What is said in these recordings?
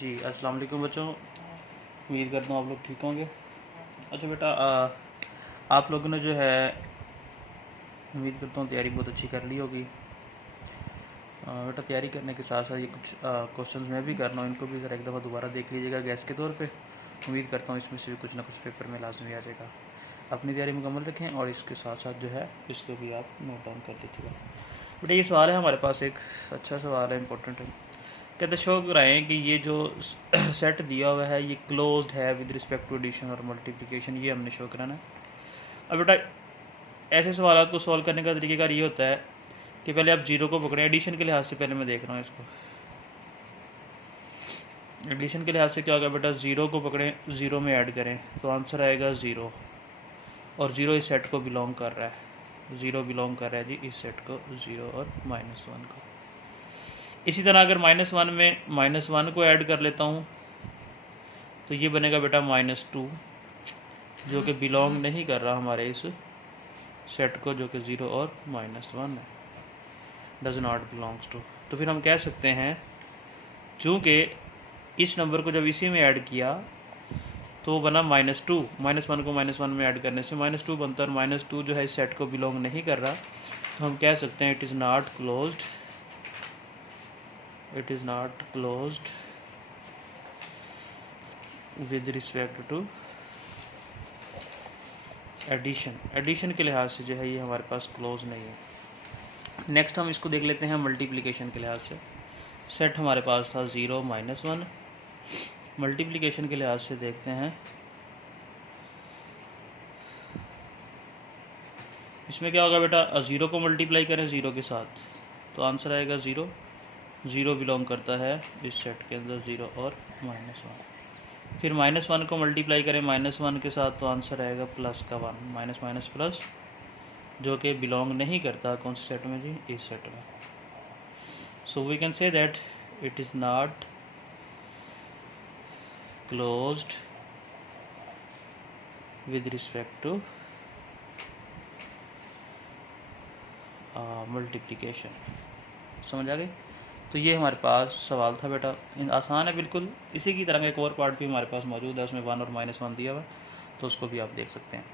जी, अस्सलाम वालेकुम बच्चों। उम्मीद करता हूँ आप लोग ठीक होंगे। अच्छा बेटा, आप लोगों ने जो है, उम्मीद करता हूँ तैयारी बहुत अच्छी कर ली होगी। बेटा तैयारी करने के साथ साथ ये कुछ क्वेश्चंस मैं भी कर रहा हूँ, इनको भी ज़रा एक दफ़ा दोबारा देख लीजिएगा गैस के तौर पे। उम्मीद करता हूँ इसमें से भी कुछ ना कुछ पेपर में लाजमी आ जाएगा। अपनी तैयारी मुकम्मल रखें और इसके साथ साथ जो है इसको भी आप नोट डाउन कर लीजिएगा। बेटा ये सवाल है हमारे पास, एक अच्छा सवाल है, इम्पोर्टेंट है। कहते शो कराएँ कि ये जो सेट दिया हुआ है ये क्लोज्ड है विद रिस्पेक्ट टू एडिशन और मल्टीप्लिकेशन, ये हमने शो कराना है। अब बेटा ऐसे सवाल को सॉल्व करने का तरीकेकार ये होता है कि पहले आप जीरो को पकड़ें। एडिशन के लिहाज से पहले मैं देख रहा हूँ इसको। एडिशन के लिहाज से क्या होगा बेटा, ज़ीरो को पकड़ें, ज़ीरो में ऐड करें तो आंसर आएगा ज़ीरो, और ज़ीरो इस सेट को बिलोंग कर रहा है। ज़ीरो बिलोंग कर रहा है जी इस सेट को, ज़ीरो और -1 को। इसी तरह अगर -1 में -1 को ऐड कर लेता हूँ तो ये बनेगा बेटा -2, जो कि बिलोंग नहीं कर रहा हमारे इस सेट को, जो कि 0 और -1 है, डज नॉट बिलोंग्स टू। तो फिर हम कह सकते हैं चूँकि इस नंबर को जब इसी में ऐड किया तो बना -2, -1 को -1 में ऐड करने से -2 बनता है, और -2 जो है इस सेट को बिलोंग नहीं कर रहा, तो हम कह सकते हैं it is not closed, it is not closed with respect to addition. Addition के लिहाज से जो है ये हमारे पास क्लोज नहीं है। नेक्स्ट हम इसको देख लेते हैं मल्टीप्लिकेशन के लिहाज से। सेट हमारे पास था 0 -1। मल्टीप्लिकेशन के लिहाज से देखते हैं, इसमें क्या होगा बेटा, 0 को मल्टीप्लाई करें 0 के साथ तो आंसर आएगा 0। 0 बिलोंग करता है इस सेट के अंदर, 0 और -1। फिर -1 को मल्टीप्लाई करें -1 के साथ तो आंसर आएगा प्लस का 1, माइनस माइनस प्लस, जो कि बिलोंग नहीं करता कौन से सेट में जी, इस सेट में। So we can say that it is not closed with respect to multiplication. समझ आ गई? तो ये हमारे पास सवाल था बेटा, आसान है बिल्कुल। इसी की तरह का एक और पार्ट भी हमारे पास मौजूद है, उसमें 1 और -1 दिया हुआ है, तो उसको भी आप देख सकते हैं।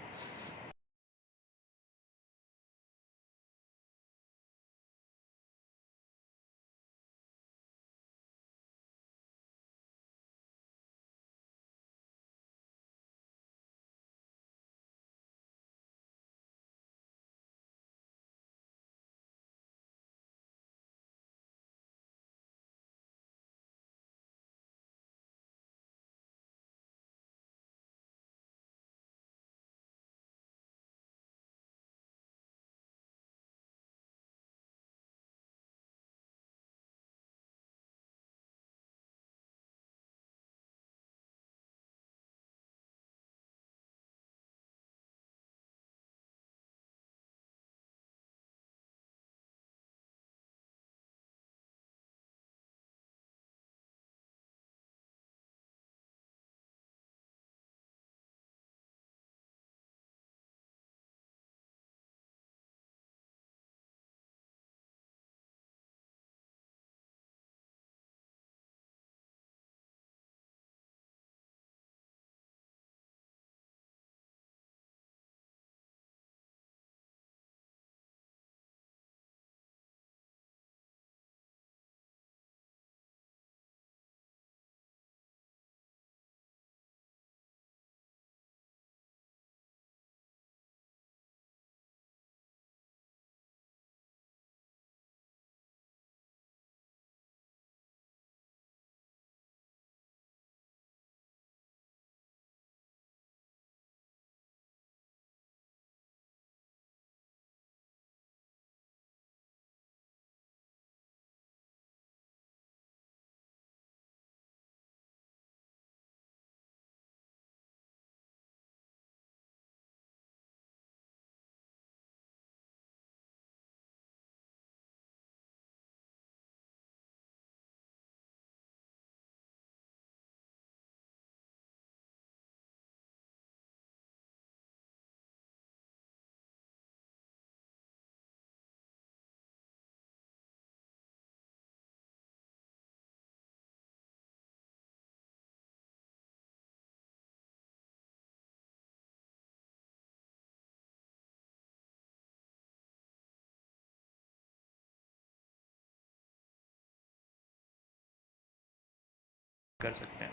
कर सकते हैं।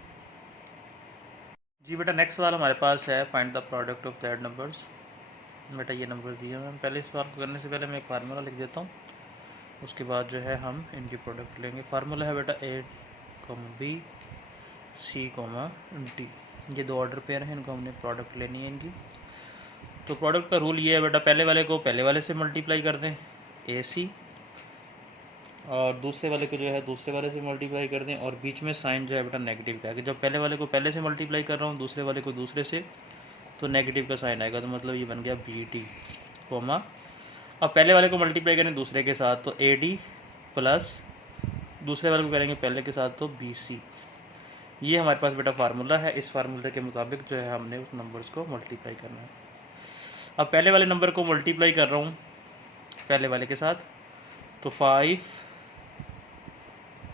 जी बेटा नेक्स्ट सवाल हमारे पास है, find the product of that numbers. बेटा ये नंबर दिए हैं, पहले इस सवाल को करने से पहले मैं एक फार्मूला लिख देता हूँ, उसके बाद जो है हम इनकी प्रोडक्ट लेंगे। फार्मूला है बेटा ए बी सी डी, ये दो ऑर्डर पेयर हैं, इनको हमने प्रोडक्ट लेनी है इनकी। तो प्रोडक्ट का रूल ये है बेटा, पहले वाले को पहले वाले से मल्टीप्लाई कर दें ए सी, और दूसरे वाले को जो है दूसरे वाले से मल्टीप्लाई कर दें, और बीच में साइन जो है बेटा नेगेटिव का है कि जब पहले वाले को पहले से मल्टीप्लाई कर रहा हूँ दूसरे वाले को दूसरे से, तो नेगेटिव का साइन आएगा, तो मतलब ये बन गया बी डी कोमा। अब पहले वाले को मल्टीप्लाई करें दूसरे के साथ तो ए डी प्लस दूसरे वाले को करेंगे पहले के साथ तो बी सी। ये हमारे पास बेटा फार्मूला है, इस फार्मूले के मुताबिक जो है हमने उस नंबर्स को मल्टीप्लाई करना है। अब पहले वाले नंबर को मल्टीप्लाई कर रहा हूँ पहले वाले के साथ, तो 5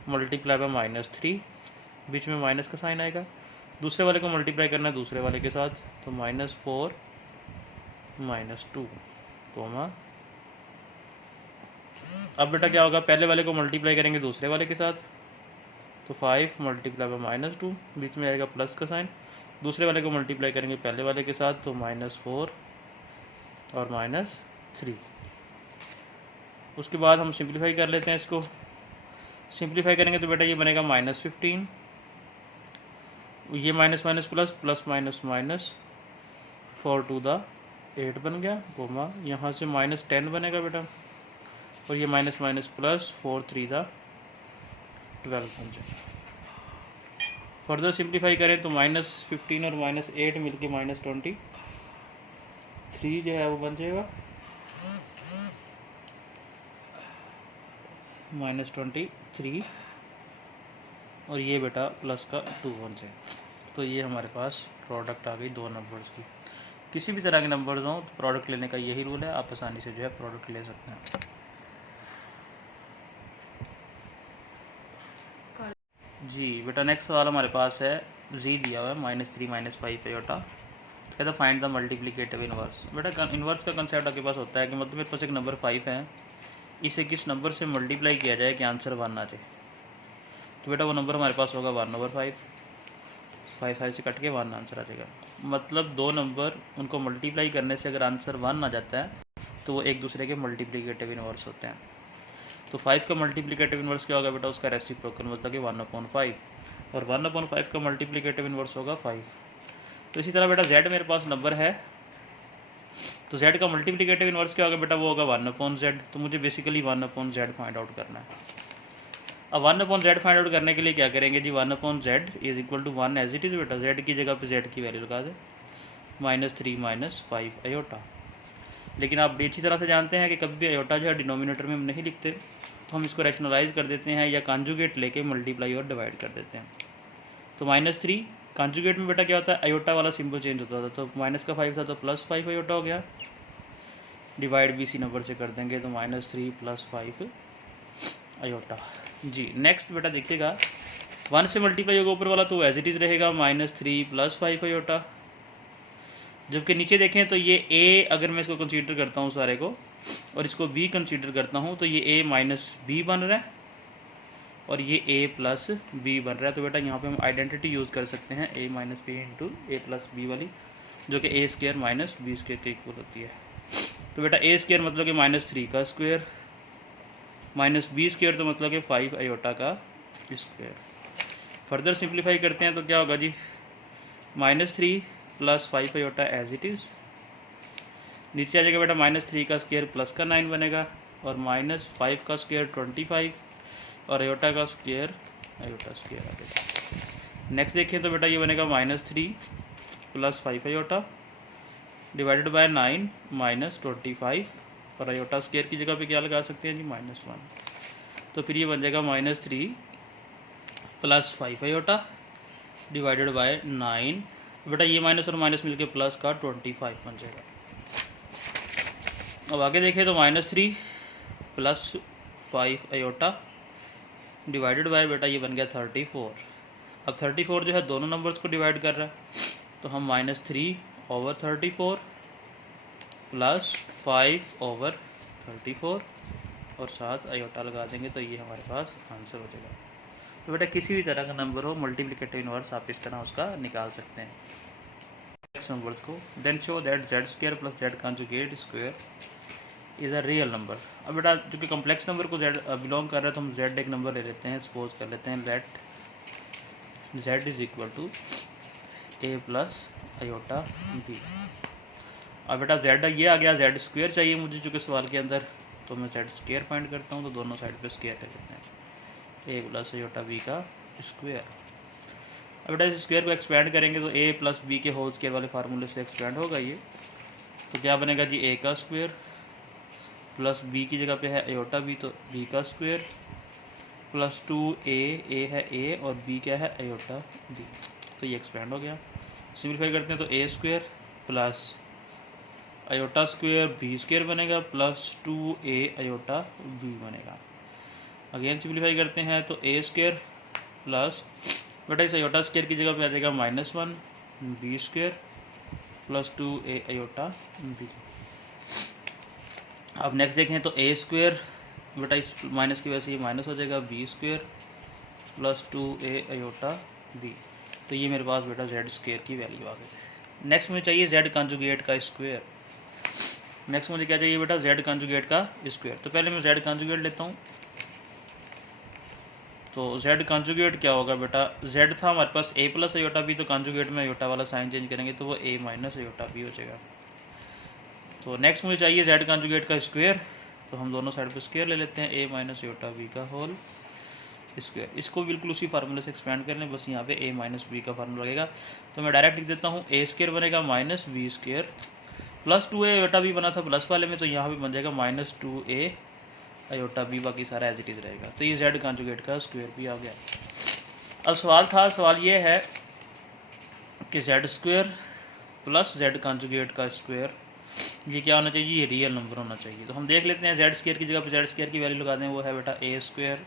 मल्टीप्लाई बाय -3, बीच में माइनस का साइन आएगा। दूसरे वाले को मल्टीप्लाई करना है दूसरे वाले के साथ, तो -4 -2 कोमा। अब बेटा क्या होगा, पहले वाले को मल्टीप्लाई करेंगे दूसरे वाले के साथ, तो 5 मल्टीप्लाई बाय -2, बीच में आएगा प्लस का साइन। दूसरे वाले को मल्टीप्लाई करेंगे पहले वाले के साथ, तो -4 और -3। उसके बाद हम सिंप्लीफाई कर लेते हैं इसको। सिंप्लीफाई करेंगे तो बेटा ये बनेगा -15, ये minus minus plus, plus minus minus, 4 to the 8 बन गया कोमा। यहाँ से -10 बनेगा बेटा, और ये माइनस माइनस प्लस, 4 3 द 12 बन जाएगा। फर्दर सिंप्लीफाई करें तो -15 और -8 मिलके -23 जो है वो बन जाएगा -23, और ये बेटा प्लस का 2 बन जाएगा। तो ये हमारे पास प्रोडक्ट आ गई दो नंबर्स की। किसी भी तरह के नंबर्स हों तो प्रोडक्ट लेने का यही रूल है, आप आसानी से जो है प्रोडक्ट ले सकते हैं। जी बेटा नेक्स्ट सवाल हमारे पास है, जी दिया हुआ है -3 -5 आयोटा, कहता फाइंड द मल्टीप्लिकेटिव इनवर्स। बेटा इनवर्स का कंसेप्ट आपके पास होता है कि मतलब मेरे पास एक नंबर 5 है, इसे किस नंबर से मल्टीप्लाई किया जाए कि आंसर 1 आ जाए। तो बेटा वो नंबर हमारे पास होगा 1/5, 5 से कट के 1 आंसर आ जाएगा। मतलब दो नंबर उनको मल्टीप्लाई करने से अगर आंसर 1 आ जाता है तो वो एक दूसरे के मल्टीप्लिकेटिव इनवर्स होते हैं। तो 5 का मल्टीप्लिकेटिव इनवर्स क्या होगा बेटा, उसका रेसिप्रोकल मतलब कि 1/5, और 1/5 का मल्टीप्लिकेटिव इनवर्स होगा 5। तो इसी तरह बेटा z मेरे पास नंबर है, तो z का मल्टीप्लिकेटिव इनवर्स क्या होगा बेटा, वो होगा 1/z। तो मुझे बेसिकली 1/z फाइंड आउट करना है। अब 1/z फाइंड आउट करने के लिए क्या करेंगे जी, 1/z is equal to 1 as it is बेटा, z की जगह पे z की वैल्यू लगा दे, -3 -5 आयोटा। लेकिन आप बड़ी अच्छी तरह से जानते हैं कि कभी भी आयोटा जो है डिनोमिनेटर में हम नहीं लिखते, तो हम इसको रैशनलाइज कर देते हैं या कॉन्जुगेट लेके मल्टीप्लाई और डिवाइड कर देते हैं। तो -3 कॉन्जुगेट में बेटा क्या होता है, आयोटा वाला सिंबल चेंज होता था, तो माइनस का 5 था तो +5 आयोटा हो गया, डिवाइड भी इसी नंबर से कर देंगे तो -3 + 5 आयोटा। जी नेक्स्ट बेटा देखिएगा, 1 से मल्टीप्लाई होगा ऊपर वाला तो एज इट इज़ रहेगा -3 + 5 आयोटा। जबकि नीचे देखें तो ये a, अगर मैं इसको कंसीडर करता हूँ सारे को और इसको b कंसीडर करता हूँ, तो ये a - b बन रहा है और ये a + b बन रहा है। तो बेटा यहाँ पे हम आइडेंटिटी यूज़ कर सकते हैं a - b into a + b वाली, जो कि a² - b² के इक्वल होती है। तो बेटा a² मतलब कि -3 का स्क्वायर, -b² तो मतलब कि 5 आयोटा का स्क्वायर। फर्दर सिंप्लीफाई करते हैं तो क्या होगा जी, -3 + 5 आयोटा एज इट इज़, नीचे आ जाएगा बेटा -3 का स्क्वायर प्लस का 9 बनेगा, और -5 का स्क्वायर 25, और आयोटा का स्क्वायर आयोटा स्क्वायर आ जाएगा। नेक्स्ट देखिए तो बेटा ये बनेगा -3 + 5 आयोटा डिवाइडेड बाय 9 -25, और आयोटा स्क्वायर की जगह पे क्या लगा सकते हैं जी, -1। तो फिर ये बन जाएगा -3 + 5 आयोटा डिवाइडेड बाय 9, बेटा ये माइनस और माइनस मिलके प्लस का 25 बन जाएगा। अब आगे देखें तो -3 + 5 आयोटा डिवाइडेड बाय बेटा ये बन गया 34। अब 34 जो है दोनों नंबर्स को डिवाइड कर रहा है, तो हम -3/34 + 5/34 और साथ आयोटा लगा देंगे, तो ये हमारे पास आंसर हो जाएगा। तो बेटा किसी भी तरह का नंबर हो मल्टीप्लिकेटिव इनवर्स आप इस तरह उसका निकाल सकते हैं नंबर्स को। Then show that z square plus Z conjugate square is a real number. अब बेटा चूँकि कॉम्प्लेक्स नंबर को जेड बिलोंग कर रहे हैं तो हम जेड एक नंबर ले लेते हैं, सपोज कर लेते हैं let z is equal to a plus iota b. अब बेटा जेड ये आ गया, जेड स्क्वायर चाहिए मुझे चूँकि सवाल के अंदर, तो मैं जेड स्क्वायर फाइंड करता हूँ, तो दोनों साइड पे स्क्वायर ले लेते हैं, ए प्लस आयोटा बी का स्क्वायर। अब बेटा इस स्क्वायर को एक्सपेंड करेंगे तो ए प्लस बी के होल स्क्वायर वाले फार्मूले से एक्सपेंड होगा ये, तो क्या बनेगा जी ए का स्क्वायर प्लस बी की जगह पे है आयोटा बी तो बी का स्क्वायर प्लस 2a, ए है ए और बी क्या है आयोटा बी, तो ये एक्सपेंड हो गया। सिंप्लीफाई करते हैं तो A square plus iota square B square बनेगा प्लस 2a आयोटा बी बनेगा। अगेन सिंप्लीफाई करते हैं तो ए स्क्वायर प्लस बेटा इस आयोटा स्क्वायर की जगह पे आ जाएगा -1 b square plus 2a iota b. अब नेक्स्ट देखें तो ए स्क्वायर बेटा इस माइनस की वजह से ये माइनस हो जाएगा, b square plus 2a iota B, तो ये मेरे पास बेटा जेड स्क्वायर की वैल्यू आ गई। नेक्स्ट मुझे चाहिए जेड कॉन्जुगेट का स्क्वायर। नेक्स्ट मुझे क्या चाहिए बेटा जेड कॉन्जुगेट का स्क्वायर। तो पहले मैं जेड कॉन्जुगेट लेता हूँ, तो जेड कॉन्जुगेट क्या होगा बेटा, जेड था हमारे पास ए प्लस आयोटा बी, तो कॉन्जुगेट में आयोटा वाला साइन चेंज करेंगे तो वो ए माइनस आयोटा बी हो जाएगा। तो नेक्स्ट मुझे चाहिए जेड कॉन्जुगेट का स्क्वायर, तो हम दोनों साइड पे स्क्वायर ले लेते हैं, ए माइनस आयोटा बी का होल स्क्वायर। इसको बिल्कुल उसी फार्मूले से एक्सपेंड कर लें, बस यहाँ पे ए माइनस बी का फार्मूला लगेगा, तो मैं डायरेक्ट लिख देता हूँ ए स्क्वायर बनेगा minus B square plus 2a iota b बना था प्लस वाले में, तो यहाँ पे बन जाएगा -2a आयोटा बी, बाकी सारा एज इट इज़ रहेगा। तो ये जेड कॉन्जुगेट का स्क्वायर भी आ गया। अब सवाल ये है कि Z square plus Z conjugate का स्क्वायर ये क्या होना चाहिए, ये रियल नंबर होना चाहिए। तो हम देख लेते हैं जेड स्क्वायर की जगह पर जेड स्क्वायर की वैल्यू लगा दें, वो है बेटा A square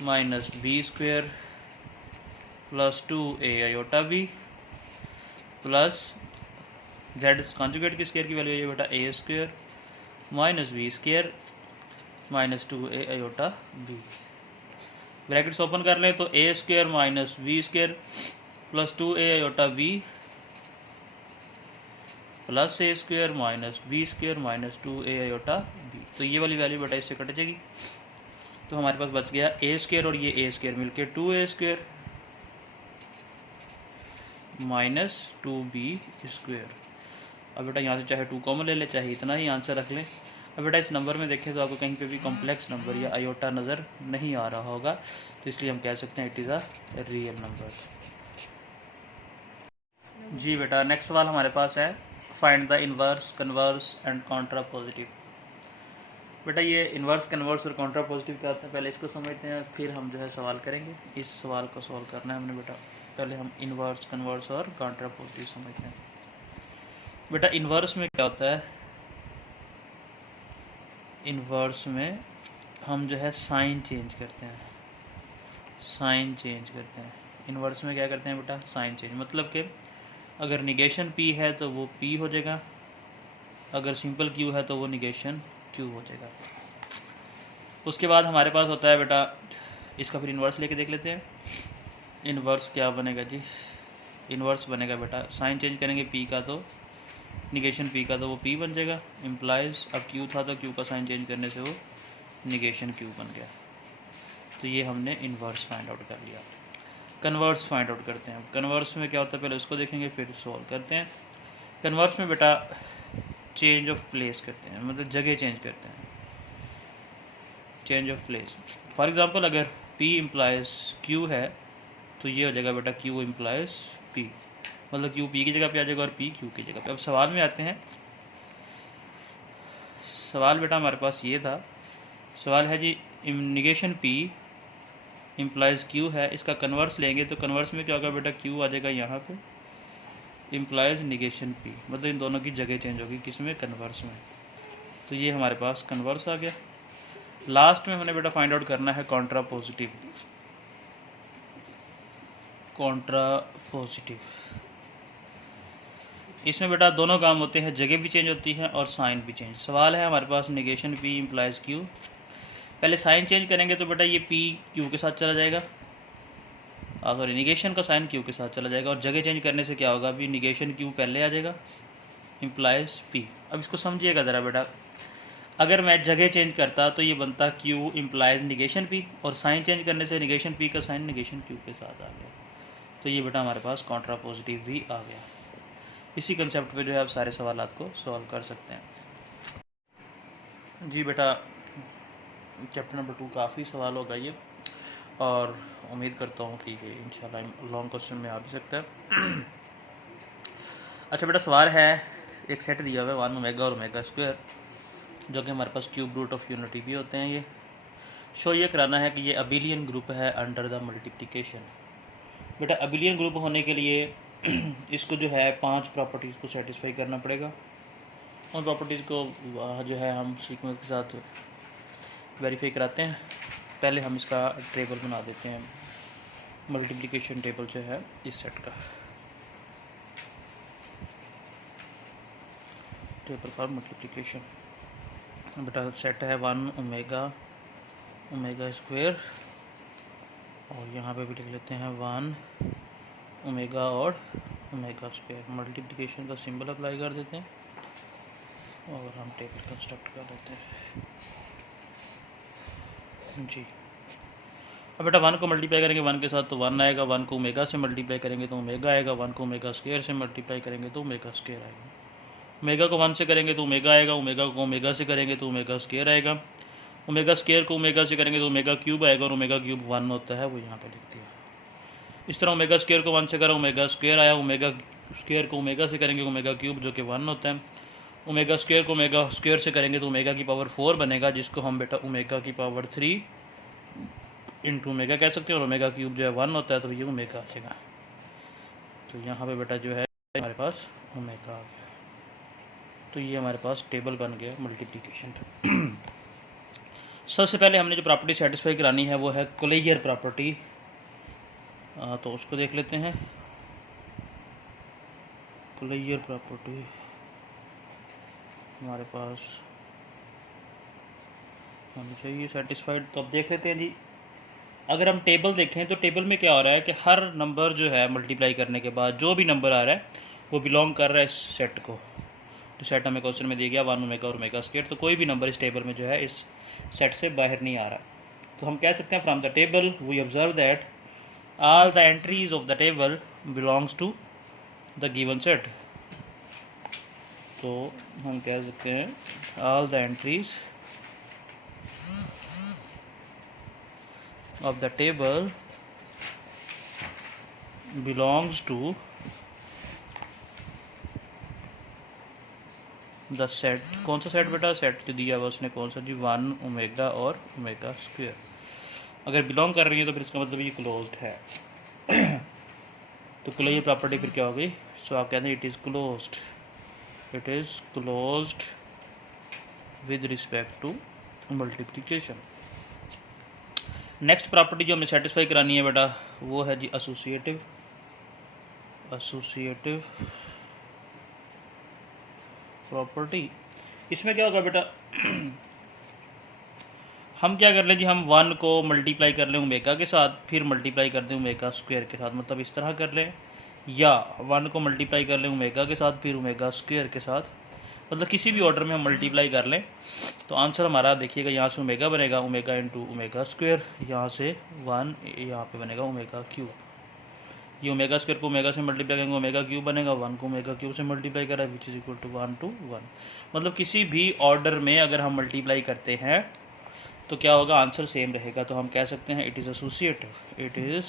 minus B square plus 2a iota B plus Z conjugate की स्क्वायर की वैल्यू है बेटा A square minus B square minus 2a iota B. Brackets open कर लें तो A square minus B square plus 2a iota B plus A square minus B square minus 2a iota B, तो ये वाली value बेटा इससे cut जाएगी, तो हमारे पास बच गया ए स्क्वायर और ये ए स्क्वायर मिलके 2a square minus 2b square. अब बेटा यहाँ से चाहे 2 कॉमन ले ले, चाहे इतना ही आंसर रख लें। अब बेटा इस नंबर में देखें तो आपको कहीं पे भी कॉम्प्लेक्स नंबर या आयोटा नज़र नहीं आ रहा होगा, तो इसलिए हम कह सकते हैं it is a real number. जी बेटा नेक्स्ट सवाल हमारे पास है find the inverse converse and contrapositive. बेटा ये इन्वर्स कन्वर्स और कॉन्ट्रा पॉजिटिव क्या होता है पहले इसको समझते हैं, फिर हम जो है सवाल करेंगे। इस सवाल को सॉल्व करना है हमने बेटा, पहले हम इन्वर्स कन्वर्स और कॉन्ट्रा पॉजिटिव समझते हैं। बेटा इन्वर्स में क्या होता है, इन्वर्स में हम जो है साइन चेंज करते हैं, साइन चेंज करते हैं। इन्वर्स में क्या करते हैं बेटा साइन चेंज, मतलब कि अगर निगेशन p है तो वो p हो जाएगा, अगर सिंपल q है तो वो निगेशन q हो जाएगा। उसके बाद हमारे पास होता है बेटा इसका फिर इन्वर्स लेके देख लेते हैं। इन्वर्स क्या बनेगा जी, इन्वर्स बनेगा बेटा साइन चेंज करेंगे p का तो निगेशन p का तो वो p बन जाएगा, इम्प्लाइज अब q था तो q का साइन चेंज करने से वो निगेशन q बन गया। तो ये हमने इन्वर्स फाइंड आउट कर लिया। कन्वर्स फाइंड आउट करते हैं। कन्वर्स में क्या होता है पहले उसको देखेंगे फिर सॉल्व करते हैं। कन्वर्स में बेटा चेंज ऑफ प्लेस करते हैं, मतलब जगह चेंज करते हैं, change of place. For example अगर p इम्प्लाइज q है तो ये हो जाएगा बेटा q इम्प्लाइज p, मतलब q p की जगह पे आ जाएगा और p q की जगह पे। अब सवाल में आते हैं, सवाल बेटा हमारे पास ये था, सवाल है जी निगेशन p इम्प्लाइज q है, इसका कन्वर्स लेंगे तो कन्वर्स में क्या होगा बेटा q आ जाएगा यहाँ पे इम्प्लाइज निगेशन p, मतलब इन दोनों की जगह चेंज होगी किसमें कन्वर्स में, तो ये हमारे पास कन्वर्स आ गया। लास्ट में हमने बेटा फाइंड आउट करना है कॉन्ट्रा पॉजिटिव। कॉन्ट्रा पॉजिटिव इसमें बेटा दोनों काम होते हैं, जगह भी चेंज होती है और साइन भी चेंज। सवाल है हमारे पास निगेशन p इम्प्लाइज q, पहले साइन चेंज करेंगे तो बेटा ये पी क्यू के साथ चला जाएगा, सॉरी निगेशन का साइन क्यू के साथ चला जाएगा, और जगह चेंज करने से क्या होगा, अभी निगेशन क्यू पहले आ जाएगा, इम्प्लाइज पी। अब इसको समझिएगा ज़रा बेटा, अगर मैं जगह चेंज करता तो ये बनता क्यू इम्प्लाइज निगेशन पी, और साइन चेंज करने से निगेशन पी का साइन निगेशन क्यू के साथ आ गया, तो ये बेटा हमारे पास कॉन्ट्रापोजिटिव भी आ गया। इसी कंसेप्ट पे जो है आप सारे सवालात को सॉल्व कर सकते हैं। जी बेटा चैप्टर नंबर 2 काफ़ी सवाल होगा ये, और उम्मीद करता हूँ कि ये इंशाल्लाह लॉन्ग क्वेश्चन में आ भी सकता है। अच्छा बेटा सवाल है, एक सेट दिया हुआ है 1 ओमेगा और ओमेगा स्क्वायर, जो कि हमारे पास क्यूब रूट ऑफ यूनिटी भी होते हैं। ये शो ये कराना है कि ये अबिलियन ग्रुप है अंडर द मल्टीप्लिकेशन। बेटा अबिलियन ग्रुप होने के लिए इसको जो है 5 प्रॉपर्टीज़ को सेटिस्फाई करना पड़ेगा। उन प्रॉपर्टीज़ को जो है हम सीक्वेंस के साथ वेरीफाई कराते हैं। पहले हम इसका टेबल बना देते हैं, मल्टीप्लिकेशन टेबल जो है इस सेट का, टेबल फॉर मल्टीप्लिकेशन। बेटा सेट है 1 ओमेगा ओमेगा स्क्वायर, और यहाँ पे भी लिख लेते हैं 1 ओमेगा और ओमेगा स्क्वायर। मल्टीप्लिकेशन का सिंबल अप्लाई कर देते हैं और हम टेबल कंस्ट्रक्ट कर देते हैं जी। अब बेटा 1 को मल्टीप्लाई करेंगे 1 के साथ तो 1 आएगा, 1 को ओमेगा से मल्टीप्लाई करेंगे तो ओमेगा आएगा, 1 को ओमेगा स्क्वायर से मल्टीप्लाई करेंगे तो ओमेगा स्क्वायर आएगा। ओमेगा को 1 से करेंगे तो ओमेगा आएगा, ओमेगा को ओमेगा से करेंगे तो ओमेगा स्क्वायर आएगा, ओमेगा स्क्वायर को ओमेगा से करेंगे तो ओमेगा क्यूब आएगा, और ओमेगा क्यूब 1 होता है वो यहाँ पे लिख दिया। इस तरह ओमेगा स्क्वायर को 1 से करा ओमेगा स्क्वायर आया, ओमेगा स्क्वायर को ओमेगा से करेंगे ओमेगा क्यूब जो कि 1 होता है, ओमेगा स्क्वायर को ओमेगा स्क्वायर से करेंगे तो ओमेगा की पावर 4 बनेगा, जिसको हम बेटा ओमेगा की पावर 3 इंटू ओमेगा कह सकते हैं, और ओमेगा क्यूब जो है 1 होता है तो ये ओमेगा आ जाएगा। तो यहाँ पे बेटा जो है हमारे पास ओमेगा आ गया, तो ये हमारे पास टेबल बन गया मल्टीप्लिकेशन। सबसे पहले हमने जो प्रॉपर्टी सेटिस्फाई करानी है वो है कोलेयर प्रॉपर्टी, तो उसको देख लेते हैं। कोलेयर प्रॉपर्टी हमारे पास होनी चाहिए सेटिस्फाइड, तो अब देख लेते हैं जी। अगर हम टेबल देखें तो टेबल में क्या हो रहा है कि हर नंबर जो है मल्टीप्लाई करने के बाद जो भी नंबर आ रहा है वो बिलोंग कर रहा है इस सेट को। तो सेट हमें क्वेश्चन में दिया गया 1 ओमेगा और ओमेगा स्क्वायर, तो कोई भी नंबर इस टेबल में जो है इस सेट से बाहर नहीं आ रहा। तो हम कह सकते हैं from the table we observe that all the entries of the table belongs to the given set। तो हम कह सकते हैं all the entries of the table belongs to the set। कौन सा सेट बेटा, सेट जो दिया हुआ उसने कौन सा जी, 1 ओमेगा और ओमेगा स्क्वायर। अगर बिलोंग कर रही है तो फिर इसका मतलब ये क्लोज्ड है। तो क्लोजर प्रॉपर्टी फिर क्या हो गई, सो आप कहते हैं it is closed, it is closed with respect to multiplication. Next property जो हमें सेटिस्फाई करानी है बेटा वो है जी एसोसिएटिव। एसोसिएटिव प्रॉपर्टी, इसमें क्या होगा बेटा, हम क्या कर लें जी, हम 1 को मल्टीप्लाई कर लें ओमेगा के साथ, फिर मल्टीप्लाई कर दें ओमेगा स्क्वायर के साथ, मतलब इस तरह कर लें, या 1 को मल्टीप्लाई कर लें ओमेगा के साथ फिर ओमेगा स्क्वायर के साथ, मतलब किसी भी ऑर्डर में हम मल्टीप्लाई कर लें। तो आंसर हमारा देखिएगा यहाँ से ओमेगा बनेगा ओमेगा इंटू ओमेगा स्क्वायर, यहाँ से 1 यहाँ पे बनेगा ओमेगा क्यूब। ये ओमेगा स्क्वायर को ओमेगा से मल्टीप्लाई करेंगे ओमेगा क्यूब बनेगा, 1 को ओमेगा क्यूब से मल्टीप्लाई करा which is equal to 1 to 1। मतलब किसी भी ऑर्डर में अगर हम मल्टीप्लाई करते हैं तो क्या होगा, आंसर सेम रहेगा। तो हम कह सकते हैं it is associative, it is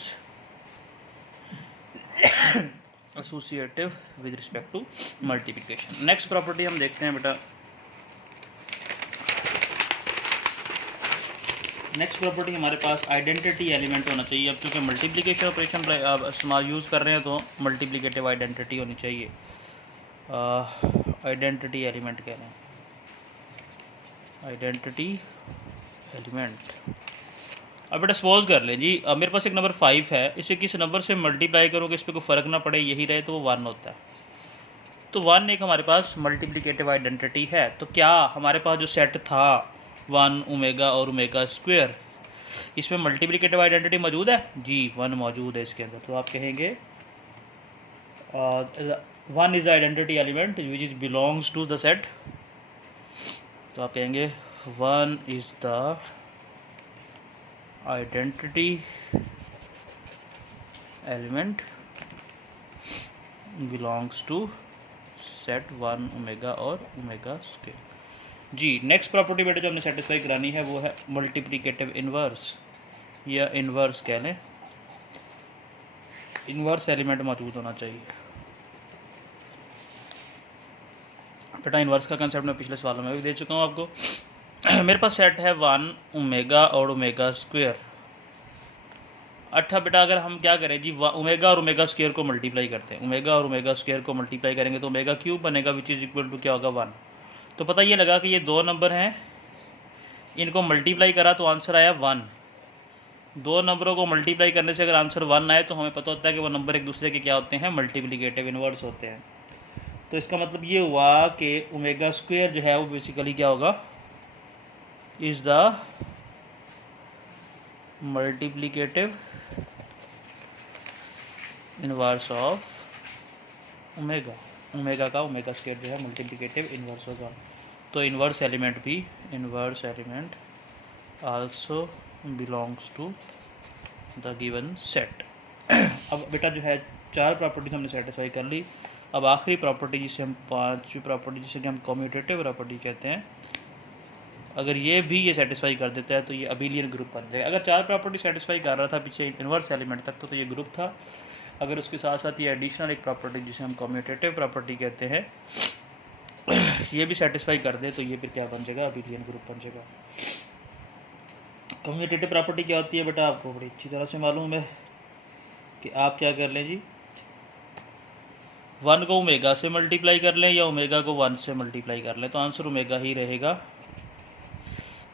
associative with respect to multiplication. Next property हम देखते हैं बेटा, नेक्स्ट प्रॉपर्टी हमारे पास आइडेंटिटी एलिमेंट होना चाहिए। अब चूँकि मल्टीप्लिकेशन ऑपरेशन इस्तेमाल यूज़ कर रहे हैं तो मल्टीप्लिकेटिव आइडेंटिटी होनी चाहिए। आइडेंटिटी एलिमेंट कह रहे हैं, आइडेंटिटी एलिमेंट। अब बेटा सपोज कर लें जी, मेरे पास एक नंबर 5 है, इसे किस नंबर से मल्टीप्लाई करूँ कि इस पर कोई फ़र्क ना पड़े, यही रहे, तो वो 1 होता है। तो 1 एक हमारे पास मल्टीप्लिकेटिव आइडेंटिटी है। तो क्या हमारे पास जो सेट था 1 ओमेगा और ओमेगा स्क्वायर। इसमें मल्टीप्लिकेटिव आइडेंटिटी मौजूद है जी, 1 मौजूद है इसके अंदर। तो आप कहेंगे 1 is identity element which is belongs to the set. तो आप कहेंगे 1 is the identity element belongs to set 1 omega और ओमेगा स्क्वायर जी। नेक्स्ट प्रॉपर्टी बेटा जो हमने सेटिस्फाई करानी है वो है मल्टीप्लिकेटिव इन्वर्स, या इन्वर्स कह लें। इन्वर्स एलिमेंट मौजूद होना चाहिए बेटा। इन्वर्स का कंसेप्ट मैं पिछले सवालों में भी दे चुका हूँ आपको। मेरे पास सेट है 1 ओमेगा और ओमेगा स्क्वायर। अच्छा बेटा, अगर हम क्या करें जी, ओमेगा और ओमेगा स्क्वायर को मल्टीप्लाई करते हैं। ओमेगा और ओमेगा स्क्वायर को मल्टीप्लाई करेंगे तो ओमेगा क्यूब बनेगा विच इज़ इक्वल टू क्या होगा 1। तो पता ये लगा कि ये दो नंबर हैं, इनको मल्टीप्लाई करा तो आंसर आया 1। दो नंबरों को मल्टीप्लाई करने से अगर आंसर 1 आए तो हमें पता होता है कि वो नंबर एक दूसरे के क्या होते हैं, मल्टीप्लिकेटिव इन्वर्स होते हैं। तो इसका मतलब ये हुआ कि ओमेगा स्क्वायर जो है वो बेसिकली क्या होगा, is the multiplicative inverse of omega. Omega का ओमेगा स्क्वायर जो है मल्टीप्लिकेटिव इन्वर्स होगा। तो इन्वर्स एलिमेंट भी, inverse element also belongs to the given set. अब बेटा जो है 4 प्रॉपर्टीज हमने सेटिस्फाई कर ली। अब आखिरी प्रॉपर्टी जिसे हम 5वीं प्रॉपर्टी जिसे कि हम कम्यूटेटिव प्रॉपर्टी कहते हैं, अगर ये सेटिस्फाई कर देता है तो ये अबिलियन ग्रुप बन जाएगा। अगर 4 प्रॉपर्टी सेटिस्फाई कर रहा था पीछे इन्वर्स एलिमेंट तक तो ये ग्रुप था। अगर उसके साथ साथ ये एडिशनल एक प्रॉपर्टी जिसे हम कम्यूटेटिव प्रॉपर्टी कहते हैं ये भी सेटिस्फाई कर दे तो ये फिर क्या बन जाएगा, अबिलियन ग्रुप बन जाएगा। कम्यूटेटिव प्रॉपर्टी क्या होती है बेटा, आपको बड़ी अच्छी तरह से मालूम है कि आप क्या कर लें जी, 1 को ओमेगा से मल्टीप्लाई कर लें या ओमेगा को 1 से मल्टीप्लाई कर लें तो आंसर ओमेगा ही रहेगा,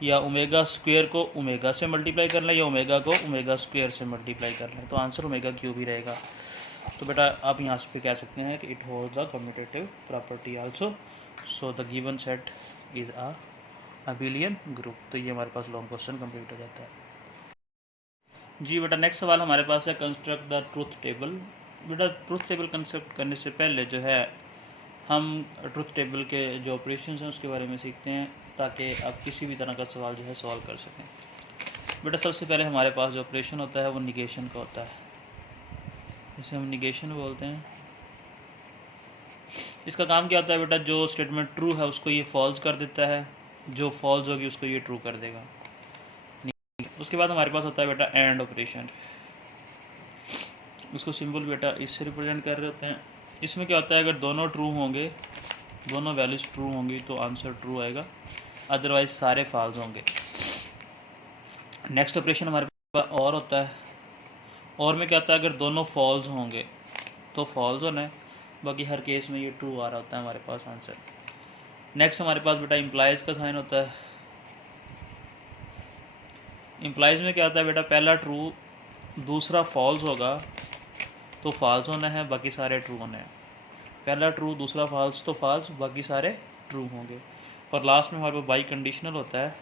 या ओमेगा स्क्वायर को ओमेगा से मल्टीप्लाई कर लें या ओमेगा को ओमेगा स्क्वायर से मल्टीप्लाई कर लें तो आंसर ओमेगा क्यूब ही रहेगा। तो बेटा आप यहाँ पे कह सकते हैं कि it hold the commutative property also, so the given set is a abelian group. तो ये हमारे पास लॉन्ग क्वेश्चन कंप्लीट हो जाता है जी। बेटा नेक्स्ट सवाल हमारे पास है कंस्ट्रक्ट द ट्रूथ टेबल। बेटा ट्रूथ टेबल कंसेप्ट करने से पहले जो है हम ट्रूथ टेबल के जो ऑपरेशंस हैं उसके बारे में सीखते हैं ताकि आप किसी भी तरह का सवाल जो है सॉल्व कर सकें। बेटा सबसे पहले हमारे पास जो ऑपरेशन होता है वो निगेशन का होता है, इसे हम निगेशन बोलते हैं। इसका काम क्या होता है बेटा, जो स्टेटमेंट ट्रू है उसको ये फॉल्स कर देता है, जो फॉल्स होगी उसको ये ट्रू कर देगा। उसके बाद हमारे पास होता है बेटा एंड ऑपरेशन। इसको सिंबल बेटा इससे रिप्रेजेंट कर रहे होते हैं। इसमें क्या होता है, अगर दोनों ट्रू होंगे, दोनों वैल्यूज ट्रू होंगी तो आंसर ट्रू आएगा, अदरवाइज सारे फॉल्स होंगे। नेक्स्ट ऑपरेशन हमारे पास और होता है, और में क्या होता है, अगर दोनों फॉल्स होंगे तो फॉल्स होना है, बाकी हर केस में ये ट्रू आ रहा होता है हमारे पास आंसर। नेक्स्ट हमारे पास बेटा इम्प्लाइज का साइन होता है। इम्प्लाइज में क्या होता है बेटा, पहला ट्रू दूसरा फॉल्स होगा तो फॉल्स होना है, बाकी सारे ट्रू होने हैं। पहला ट्रू दूसरा फॉल्स तो फॉल्स, बाकी सारे ट्रू होंगे। और लास्ट में हमारे पास बाई कंडीशनल होता है।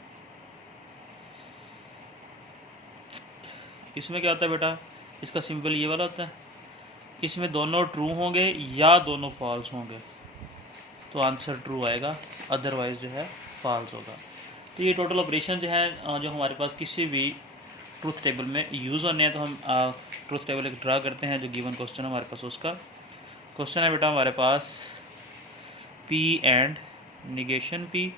इसमें क्या होता है बेटा, इसका सिंबल ये वाला होता है, इसमें दोनों ट्रू होंगे या दोनों फॉल्स होंगे तो आंसर ट्रू आएगा, अदरवाइज जो है फॉल्स होगा। तो ये टोटल ऑपरेशन जो है जो हमारे पास किसी भी ट्रूथ टेबल में यूज़ होने हैं। तो हम ट्रूथ टेबल एक ड्रा करते हैं, जो गिवन क्वेश्चन है हमारे पास उसका क्वेश्चन है बेटा हमारे पास P and negation P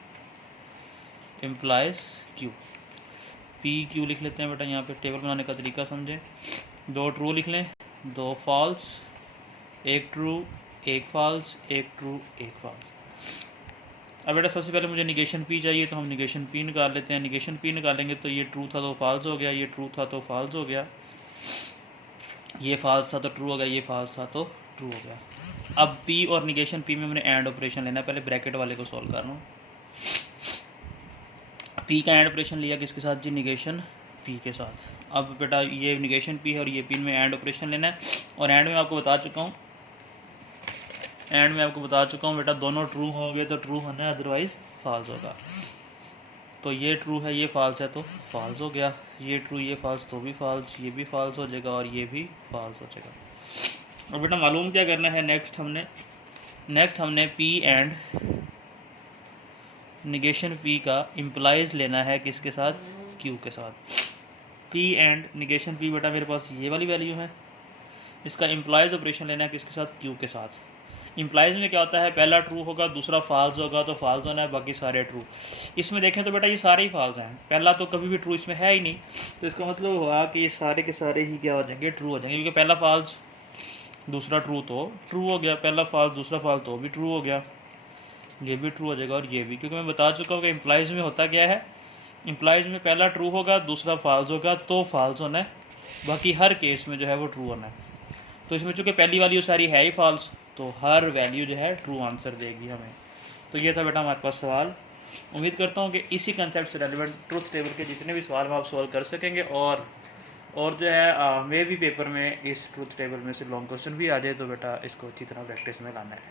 implies Q। P Q लिख लेते हैं बेटा, यहाँ पे टेबल बनाने का तरीका समझें। 2 ट्रू लिख लें, 2 false, 1 true, 1 false, 1 true, 1 false. अब बेटा सबसे पहले मुझे निगेशन P चाहिए तो हम निगेशन P निकाल लेते हैं। निगेशन P निकालेंगे तो ये ट्रू था तो फॉल्स हो गया, ये ट्रू था तो फॉल्स हो गया, ये फॉल्स था तो ट्रू हो गया, ये फॉल्स था तो ट्रू हो गया। अब P और निगेशन P में मैंने एंड ऑपरेशन लेना है, पहले ब्रैकेट वाले को सॉल्व कर रहा हूँ। P का एंड ऑपरेशन लिया किसके साथ जी, निगेशन P के साथ। अब बेटा ये निगेशन P है और ये P में एंड ऑपरेशन लेना है, और एंड में आपको बता चुका हूँ बेटा दोनों ट्रू होंगे तो ट्रू होना है, अदरवाइज फॉल्स होगा। तो ये ट्रू है, ये फॉल्स है तो फॉल्स हो गया, ये ट्रू ये फॉल्स तो भी फॉल्स, ये भी फॉल्स हो जाएगा और ये भी फॉल्स हो जाएगा। और बेटा मालूम क्या करना है, नेक्स्ट हमने P एंड निगेशन P का इम्प्लाइज लेना है किसके साथ, Q के साथ। P एंड निगेशन P बेटा मेरे पास ये वाली वैल्यू है, इसका इम्प्लाइज ऑपरेशन लेना है किसके साथ, Q के साथ। इम्प्लाइज में क्या होता है, पहला ट्रू होगा दूसरा फॉल्स होगा तो फॉल्स होना है, बाकी सारे ट्रू। इसमें देखें तो बेटा ये सारे ही फॉल्स हैं, पहला तो कभी भी ट्रू इसमें है ही नहीं, तो इसका मतलब हुआ कि ये सारे के सारे ही क्या हो जाएंगे, ट्रू हो जाएंगे, क्योंकि पहला फॉल्स दूसरा ट्रू तो ट्रू हो गया, पहला फॉल्स दूसरा फॉल्स तो भी ट्रू हो गया, ये भी ट्रू हो जाएगा और ये भी, क्योंकि मैं बता चुका हूँ कि इम्प्लाइज में होता क्या है, इम्प्लाइज में पहला ट्रू होगा दूसरा फॉल्स होगा तो फॉल्स होना है, बाकी हर केस में जो है वो ट्रू होना है। तो इसमें चूँकि पहली वैल्यू सारी है ही फॉल्स, तो हर वैल्यू जो है ट्रू आंसर देगी हमें। तो ये था बेटा हमारे पास सवाल। उम्मीद करता हूँ कि इसी कंसेप्ट से रेलिवेंट ट्रुथ टेबल के जितने भी सवाल आप सॉल्व कर सकेंगे, और जो है मे भी पेपर में इस ट्रुथ टेबल में से लॉन्ग क्वेश्चन भी आ जाए, तो बेटा इसको अच्छी तरह प्रैक्टिस में लाना है।